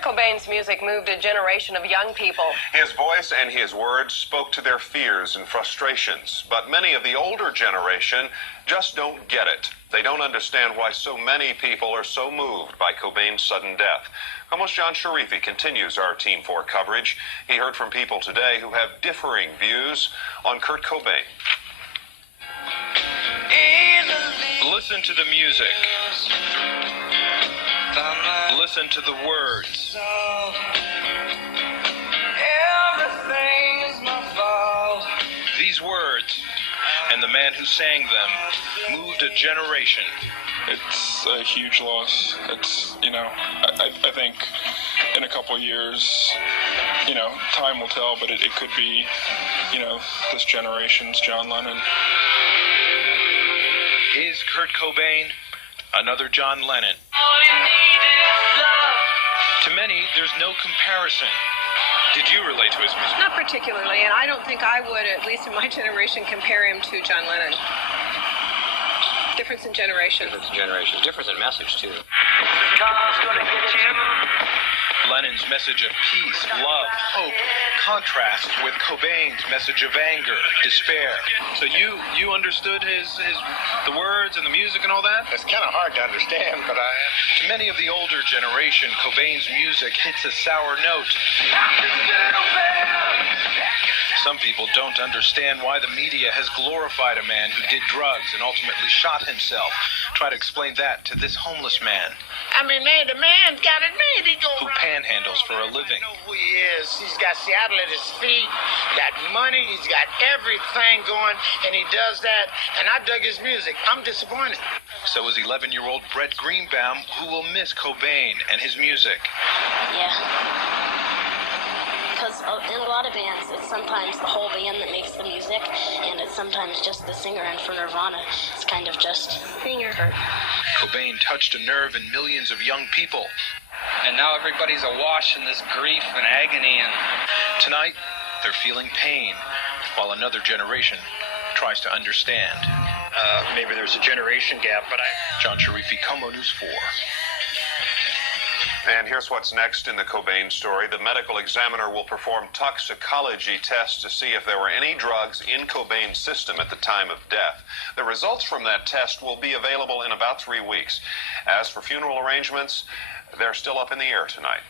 Kurt Cobain's music moved a generation of young people. His voice and his words spoke to their fears and frustrations, but many of the older generation just don't get it. They don't understand why so many people are so moved by Cobain's sudden death. Almost John Sharifi continues our Team 4 coverage. He heard from people today who have differing views on Kurt Cobain. Listen to the music. Listen to the words. These words and the man who sang them moved a generation. It's a huge loss. It's, I think in a couple of years, time will tell, but it could be, this generation's John Lennon. Is Kurt Cobain another John Lennon? To many, there's no comparison. Did you relate to his music? Not particularly, and I don't think I would, at least in my generation, compare him to John Lennon. Difference in generation. Difference in message, too. Lennon's message of peace, love, hope, contrasts with Cobain's message of anger, despair. So you understood the words and the music and all that? It's kind of hard to understand, but To many of the older generation, Cobain's music hits a sour note. Some people don't understand why the media has glorified a man who did drugs and ultimately shot himself. Try to explain that to this homeless man. The man's got it made. He who panhandles for a living. know who he is. He's got Seattle at his feet, got money, he's got everything going, and he does that. And I dug his music. I'm disappointed. So is 11-year-old Brett Greenbaum, who will miss Cobain and his music. Yeah. Because in a lot of bands, it's sometimes the whole band that makes the music, and it's sometimes just the singer. And for Nirvana, it's kind of just singer. Cobain touched a nerve in millions of young people. And now everybody's awash in this grief and agony. And tonight, they're feeling pain, while another generation tries to understand. maybe there's a generation gap, but John Sharifi, Como News 4. And here's what's next in the Cobain story. The medical examiner will perform toxicology tests to see if there were any drugs in Cobain's system at the time of death. The results from that test will be available in about 3 weeks. As for funeral arrangements, they're still up in the air tonight.